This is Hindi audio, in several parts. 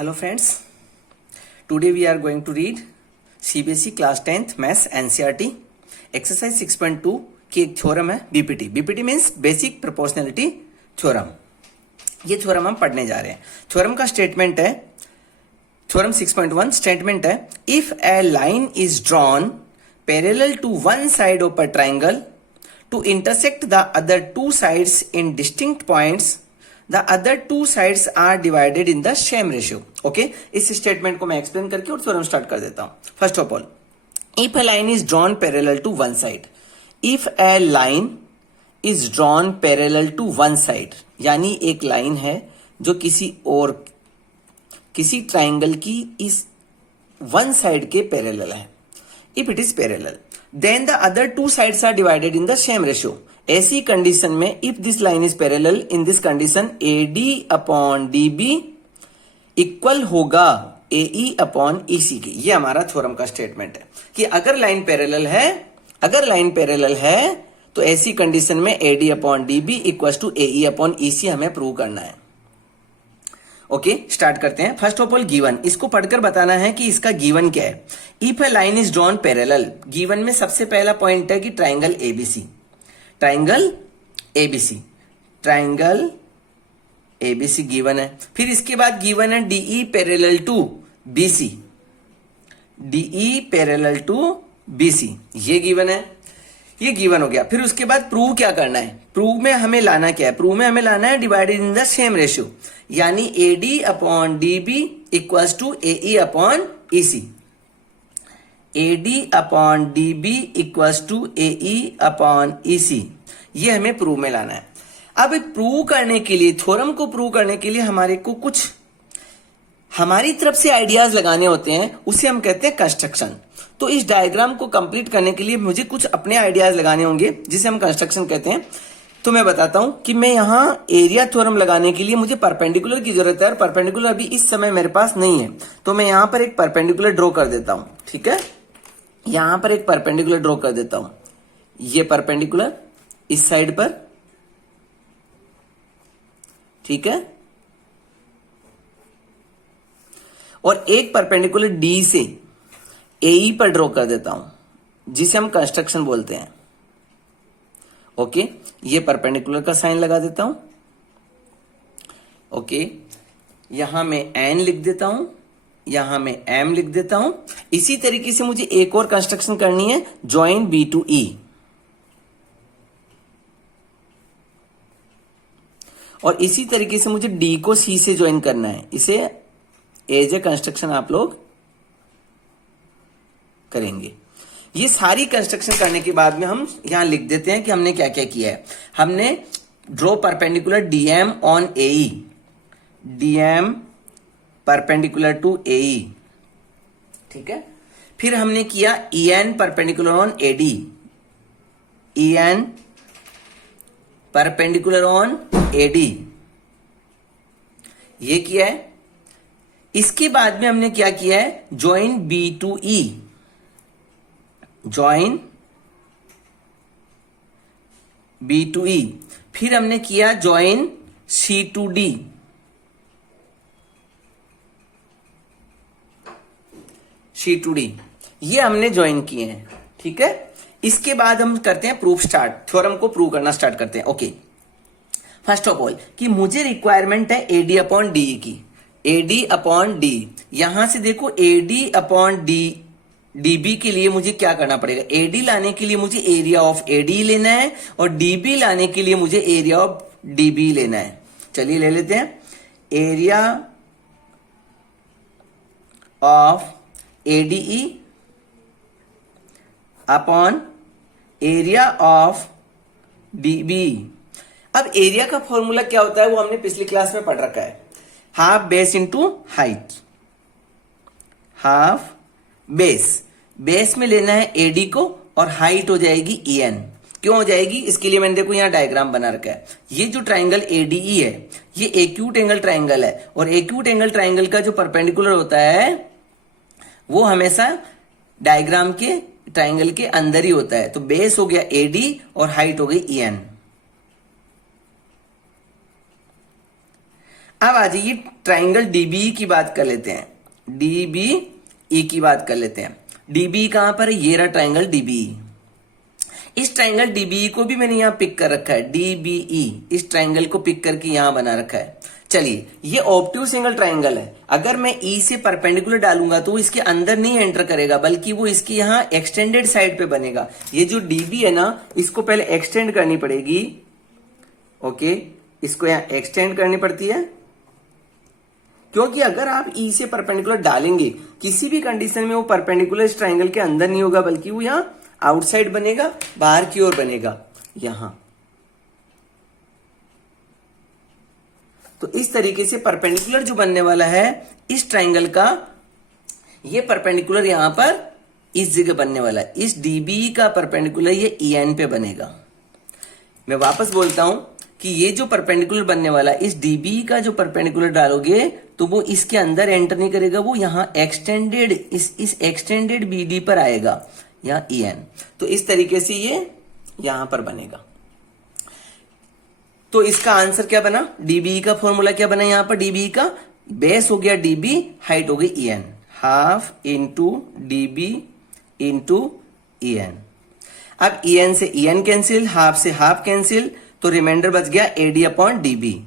Hello friends, today we are going to read CBSE class 10th Maths NCERT exercise 6.2 की एक थ्योरम है BPT. BPT means basic proportionality theorem. ये थ्योरम हम पढ़ने जा रहे हैं। थ्योरम का स्टेटमेंट है, थ्योरम 6.1 स्टेटमेंट है, if a line is drawn parallel to one side of a triangle to intersect the other two sides in distinct points, the other two sides are divided in the same ratio. Okay, इस स्टेटमेंट को मैं एक्सप्लेन करके और थ्योरम स्टार्ट कर देता हूं। First of all, if a line is drawn parallel to one side, if a line is drawn parallel to one side, यानी एक लाइन है जो किसी ट्राइंगल की इस वन साइड के पैरेलल है। If it is parallel, then the other two sides are divided in the same ratio. ऐसी कंडीशन में if this line is parallel, in this condition AD upon DB equal होगा AE अपॉन EC के। ये हमारा थ्योरम का स्टेटमेंट है कि अगर लाइन पैरेलल है तो ऐसी कंडीशन में AD upon DB equal to AE upon EC हमें प्रूव करना है। ओके, स्टार्ट करते हैं। फर्स्ट ऑफ ऑल गिवन, इसको पढ़कर बताना है कि इसका गिवन क्या है। If a line is drawn parallel, given में सबसे पहला पॉइंट है कि ट्राइंगल ABC गिवन है। फिर इसके बाद गिवन है DE पैरेलल टू BC, ये गिवन है, ये गिवन हो गया। फिर उसके बाद प्रूव क्या करना है, प्रूव में हमें लाना क्या है, प्रूव में हमें लाना है divided in the same ratio, यानी AD upon DB equals to AE upon EC। AD upon DB equals to AE upon EC, ये हमें प्रूव में लाना है। अब प्रूव करने के लिए, थ्योरम को प्रूव करने के लिए हमारे को कुछ हमारी तरफ से आइडियाज लगाने होते हैं, उसे हम कहते हैं कंस्ट्रक्शन। तो इस डायग्राम को कंप्लीट करने के लिए मुझे कुछ अपने आइडियाज लगाने होंगे जिसे हम कंस्ट्रक्शन कहते हैं। तो मैं बताता हूं कि मैं यहां एरिया थ्योरम लगाने के लिए मुझे परपेंडिकुलर की जरूरत है, और परपेंडिकुलर अभी इस समय मेरे पास नहीं है। तो मैं यहां पर एक परपेंडिकुलर ड्रॉ कर देता हूं। ठीक है, यहां पर एक परपेंडिकुलर ड्रॉ कर देता हूं। ये परपेंडिकुलर इस साइड पर, ठीक है, और एक परपेंडिकुलर D से AE पर ड्रॉ कर देता हूं, जिसे हम कंस्ट्रक्शन बोलते हैं। ओके, ये परपेंडिकुलर का साइन लगा देता हूं। ओके, यहां मैं N लिख देता हूं, यहां मैं M लिख देता हूं। इसी तरीके से मुझे एक और कंस्ट्रक्शन करनी है, ज्वाइन B टू E। और इसी तरीके से मुझे D को C से ज्वाइन करना है। इसे एज ए कंस्ट्रक्शन आप लोग करेंगे। ये सारी कंस्ट्रक्शन करने के बाद में हम यहां लिख देते हैं कि हमने क्या क्या किया है। हमने draw perpendicular DM on AE, DM perpendicular to AE, ठीक है। फिर हमने किया EN perpendicular on AD, EN perpendicular on AD, ये किया है। इसके बाद में हमने क्या किया है, join B to E, join B to E। फिर हमने किया join C to D, C to D, ये हमने ज्वाइन किए हैं। ठीक है, इसके बाद हम करते हैं प्रूफ स्टार्ट, थ्योरम को प्रूव करना स्टार्ट करते हैं। ओके, फर्स्ट ऑफ ऑल कि मुझे रिक्वायरमेंट है AD अपॉन DE की। AD अपॉन D, यहां से देखो AD अपॉन DB के लिए मुझे क्या करना पड़ेगा, AD लाने के लिए मुझे एरिया ऑफ AD लेना है, और DB लाने के लिए मुझे एरिया ऑफ DB लेना है। चलिए ले लेते हैं, area of ADE upon area of DB। अब एरिया का फॉर्मूला क्या होता है वो हमने पिछली क्लास में पढ़ रखा है, half base into height. Half base में लेना है AD को, और हाइट हो जाएगी EN। क्यों हो जाएगी, इसके लिए मैंने देखो यहां डायग्राम बना रखा है। ये जो ट्राइंगल ADE है, ये एक्यूट एंगल ट्राइंगल है, और एक्यूट एंगल ट्राइंगल का जो परपेंडिकुलर होता है वो हमेशा डायग्राम के ट्राइंगल के अंदर ही होता है। तो बेस हो गया AD और हाइट हो गई EN। अब आ जाइए ट्राइंगल डीबीई की बात कर लेते हैं, डीबीई की बात कर लेते हैं। डीबीई कहां पर है, ये रहा ट्राइंगल डीबीई। इस ट्राइंगल डीबीई को भी मैंने यहां पिक कर रखा है, डीबीई इस ट्राइंगल को पिक करके यहां बना रखा है। चलिए ये ऑब्ट्यूज एंगल ट्राइंगल है, अगर मैं ई से परपेंडिकुलर डालूंगा तो वो इसके अंदर नहीं एंटर करेगा, बल्कि वो इसकी यहां एक्सटेंडेड साइड पे बनेगा। ये जो डीबी है ना, इसको पहले एक्सटेंड करनी पड़ेगी, ओके, इसको यहां एक्सटेंड करनी पड़ती है, क्योंकि अगर आप ई से परपेंडिकुलर डालेंगे किसी भी कंडीशन में वो परपेंडिकुलर इस ट्राइंगल के अंदर नहीं होगा, बल्कि वो यहां आउटसाइड बनेगा, बाहर की ओर बनेगा यहां। तो इस तरीके से परपेंडिकुलर जो बनने वाला है इस ट्राइंगल का, ये परपेंडिकुलर यहां पर इस जगह बनने वाला है, इस डीबी का परपेंडिकुलर ये ईएन पे बनेगा। मैं वापस बोलता हूं कि ये जो परपेंडिकुलर बनने वाला है, इस डीबी का जो परपेंडिकुलर डालोगे तो वो इसके अंदर एंटर नहीं करेगा, वो यहां एक्सटेंडेड इस एक्सटेंडेड बीडी पर आएगा, यहां ईएन। तो इस तरीके से ये यहां पर बनेगा। तो इसका आंसर क्या बना, डीबी का फॉर्मूला क्या बना, यहां पर डीबी का बेस हो गया डीबी, हाइट हो गई EN, half into DB into EN. अब ईएन से ईएन कैंसिल, हाफ से हाफ कैंसिल, तो रिमाइंडर बच गया एडी अपॉन डीबी।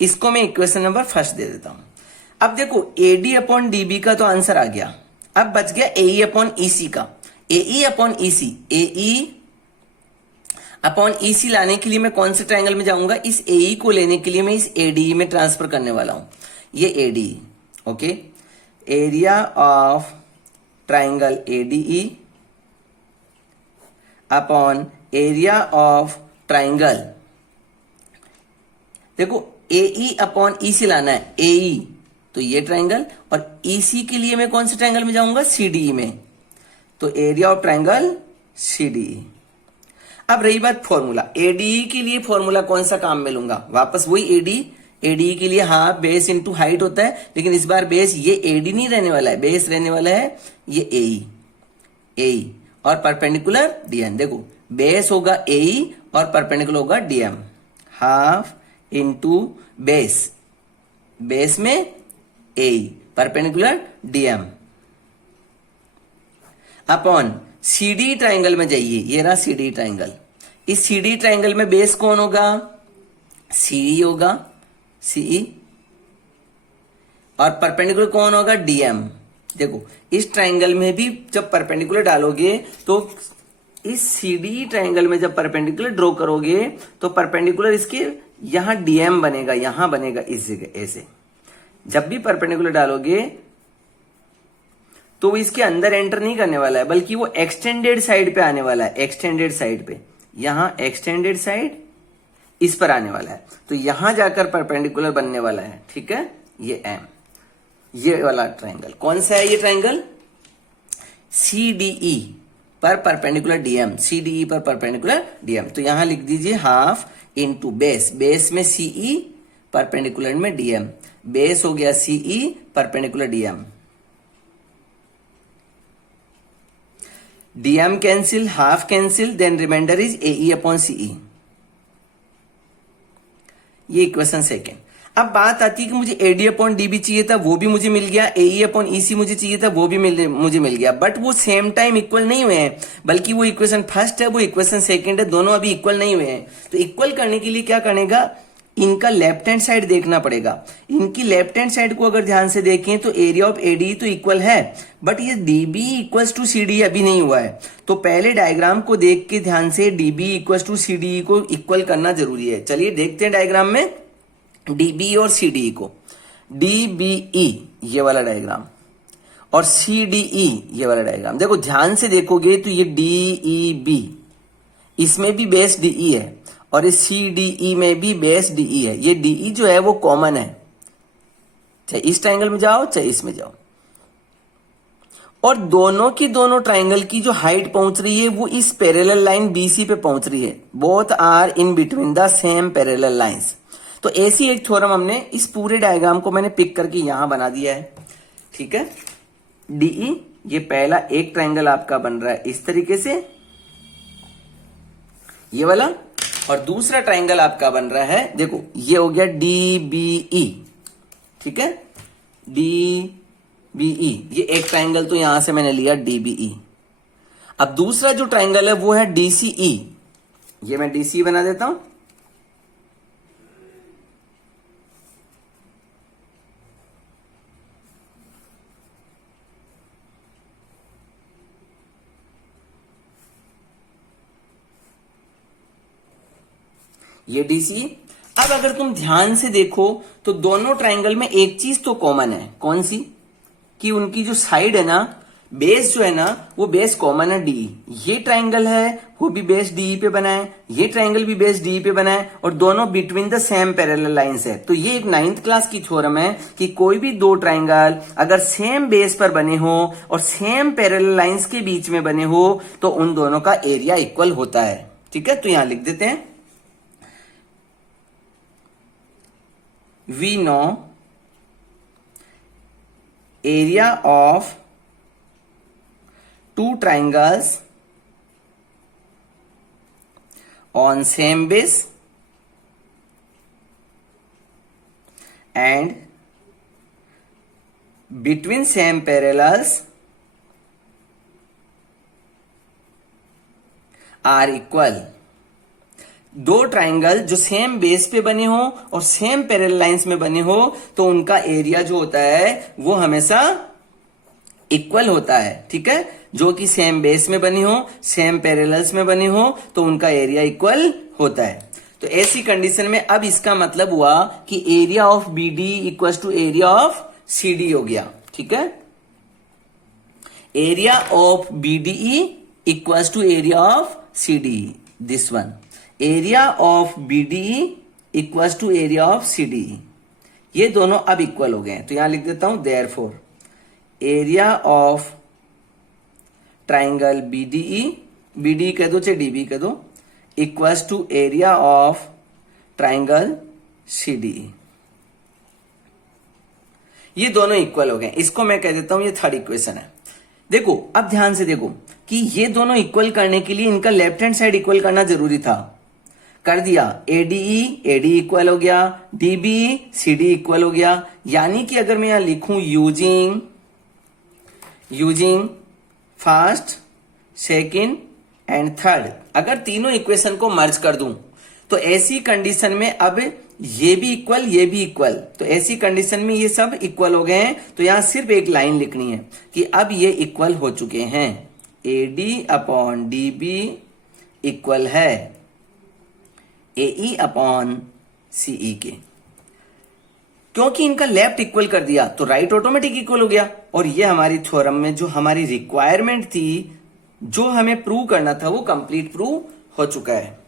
इसको मैं इक्वेशन नंबर फर्स्ट दे देता हूं। अब देखो एडी अपॉन डीबी का तो आंसर आ गया, अब बच गया एई अपॉन ईसी का। एई अपॉन ईसी, एई अपॉन ईसी लाने के लिए मैं कौन से ट्राइंगल में जाऊंगा, इस एई को लेने के लिए मैं इस एडी में ट्रांसफर करने वाला हूं, ये AD, okay. Area of triangle ADE upon area of triangle, देखो एई अपॉन ईसी लाना है, एई तो ये ट्राइंगल, और ईसी के लिए मैं कौन से ट्राइंगल में जाऊंगा, सीडीई में, तो एरिया ऑफ ट्राइंगल सीडीई। अब रही बात फॉर्मूला, एडीई के लिए फॉर्मूला कौन सा काम में लूंगा, वापस वही एडी। एडी के लिए हाफ बेस इंटू हाइट होता है, लेकिन इस बार बेस ये एडी नहीं रहने वाला है, बेस रहने वाला है ये एई, एई और परपेंडिकुलर डीएम। देखो बेस होगा एई और परपेंडिकुलर होगा DM, half into base, base में AE, perpendicular DM, upon CD triangle में जाइए, ये रहा सीडी ट्राइंगल। इस सीडी ट्राइंगल में बेस कौन होगा, सीई होगा, सीई, और परपेंडिकुलर कौन होगा, डीएम। देखो इस ट्राइंगल में भी जब परपेंडिकुलर डालोगे तो इस सीडी ट्राइंगल में जब परपेंडिकुलर ड्रॉ करोगे तो परपेंडिकुलर इसके यहां डीएम बनेगा, यहां बनेगा इस जगह ऐसे। जब भी परपेंडिकुलर डालोगे तो इसके अंदर एंटर नहीं करने वाला है, बल्कि वो एक्सटेंडेड साइड पे आने वाला है, एक्सटेंडेड साइड पे, यहां एक्सटेंडेड साइड इस पर आने वाला है, तो यहां जाकर परपेंडिकुलर बनने वाला है, ठीक है। ये एम, ये वाला ट्राइंगल कौन सा है, ये ट्राइंगल सीडीई पर परपेंडिकुलर डीएम, सीडीई पर परपेंडिकुलर डीएम। तो यहां लिख दीजिए हाफ इंटू बेस, बेस में सीई परपेंडिकुलर में डीएम, बेस हो गया CE perpendicular DM, DM cancel, half cancel, then remainder is AE upon CE. ये इक्वेशन सेकेंड। अब बात आती है कि मुझे एडी अपॉन डीबी चाहिए था, वो भी मुझे मिल गया, एई अपॉन ईसी मुझे चाहिए था, वो भी मुझे मिल गया, बट वो सेम टाइम इक्वल नहीं हुए हैं, बल्कि वो इक्वेशन फर्स्ट है, वो इक्वेशन सेकेंड है, दोनों अभी इक्वल नहीं हुए हैं। तो इक्वल करने के लिए क्या करेगा, इनका लेफ्ट हैंड साइड देखना पड़ेगा। इनकी लेफ्ट हैंड साइड को अगर ध्यान से देखें तो एरिया ऑफ एडी तो इक्वल है, बट ये डीबी इक्वल्स टू सीडी अभी नहीं हुआ है। तो पहले डायग्राम को देख के ध्यान से डीबी इक्वल्स टू सीडी को इक्वल करना जरूरी है। चलिए देखते हैं डायग्राम में डीबी और सीडी को। डीबीई ये वाला डायग्राम और सीडीई ये वाला डायग्राम, देखो ध्यान से देखोगे तो ये डीईबी, इसमें भी बेस डीई है और इस सीडीई में भी बेस डीई है। ये डीई जो है वो कॉमन है, चाहे इस ट्राइंगल में जाओ चाहे इसमें जाओ, और दोनों की दोनों ट्राइंगल की जो हाइट पहुंच रही है वो इस पैरेलल लाइन बीसी पे पहुंच रही है। Both are in between the same parallel lines. तो ऐसी एक थ्योरम हमने इस पूरे डायग्राम को मैंने पिक करके यहां बना दिया है, ठीक है। डीई ये पहला एक ट्राइंगल आपका बन रहा है इस तरीके से, ये वाला, और दूसरा ट्राइंगल आपका बन रहा है, देखो ये हो गया DBE, ठीक है, DBE, ये एक ट्राइंगल तो यहां से मैंने लिया DBE। अब दूसरा जो ट्राइंगल है वो है DCE, ये मैं DCE बना देता हूं। ये DC। अब अगर तुम ध्यान से देखो तो दोनों ट्राइंगल में एक चीज तो कॉमन है, कौन सी, कि उनकी जो साइड है ना, बेस जो है ना, वो बेस कॉमन है DE। ये ट्राइंगल है वो भी बेस DE पे बना है, ये ट्राइंगल भी बेस DE पे बना है, और दोनों between the same parallel lines है। तो ये एक 9th क्लास की थ्योरम है कि कोई भी दो ट्राइंगल अगर सेम बेस पर बने हो और सेम पैरेलल लाइंस के बीच में बने हो तो उन दोनों का एरिया इक्वल होता है। ठीक है, तो यहां लिख देते हैं, we know area of two triangles on same base and between same parallels are equal। दो ट्राइंगल जो सेम बेस पे बने हो और सेम पैरेलल लाइंस में बने हो तो उनका एरिया जो होता है वो हमेशा इक्वल होता है। ठीक है, जो कि सेम बेस में बनी हो, सेम पैरेलल्स में बनी हो तो उनका एरिया इक्वल होता है। तो ऐसी कंडीशन में अब इसका मतलब हुआ कि area of BD equal to area of CD हो गया। ठीक है, area of BDE equal to area of CDE, this one, area of BDE equal to area of CDE, ये दोनों अब इक्वल हो गए। तो यहां लिख देता हूं therefore area of triangle BDE कह दो चाहे DB कह दो, equal to area of triangle CDE, ये दोनों इक्वल हो गए। इसको मैं कह देता हूं ये थर्ड इक्वेशन है। देखो अब ध्यान से देखो कि ये दोनों इक्वल करने के लिए इनका लेफ्ट हैंड साइड इक्वल करना जरूरी था, कर दिया। AD इक्वल हो गया, DBE CD इक्वल हो गया। यानी कि अगर मैं यहां लिखूं using first, second and third, अगर तीनों इक्वेशन को मर्ज कर दूं तो ऐसी कंडीशन में अब ये भी इक्वल, तो ऐसी कंडीशन में ये सब इक्वल हो गए हैं। तो यहां सिर्फ एक लाइन लिखनी है कि अब ये इक्वल हो चुके हैं। AD अपॉन DB इक्वल है AE अपॉन CE के। क्योंकि इनका लेफ्ट इक्वल कर दिया तो राइट ऑटोमेटिक इक्वल हो गया। और ये हमारी थ्योरम में जो हमारी रिक्वायरमेंट थी, जो हमें प्रूव करना था, वो कंप्लीट प्रूव हो चुका है।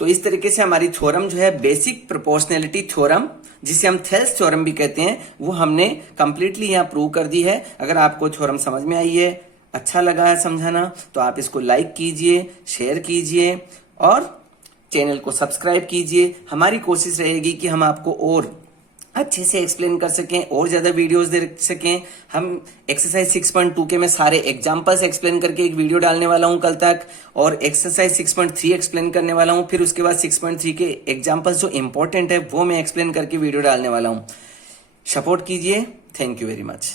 तो इस तरीके से हमारी थ्योरम जो है बेसिक प्रोपोर्शनैलिटी थ्योरम, जिसे हम थेल्स थ्योरम भी कहते हैं, वो हमने कंप्लीटली यहां प्रूव कर दी है। अगर आपको थ्योरम समझ में आई है, अच्छा लगा है समझाना, तो आप इसको लाइक कीजिए, शेयर कीजिए और चैनल को सब्सक्राइब कीजिए। हमारी कोशिश रहेगी कि हम आपको और अच्छे से एक्सप्लेन कर सकें और ज्यादा वीडियोस दे सकें। हम एक्सरसाइज 6.2 के मैं सारे एग्जांपल्स एक्सप्लेन करके एक वीडियो डालने वाला हूं कल तक, और एक्सरसाइज 6.3 एक्सप्लेन करने वाला हूं। फिर उसके बाद 6.3 के एग्जांपल्स जो इंपॉर्टेंट है वो मैं एक्सप्लेन करके वीडियो डालने वाला हूं। सपोर्ट कीजिए। Thank you very much.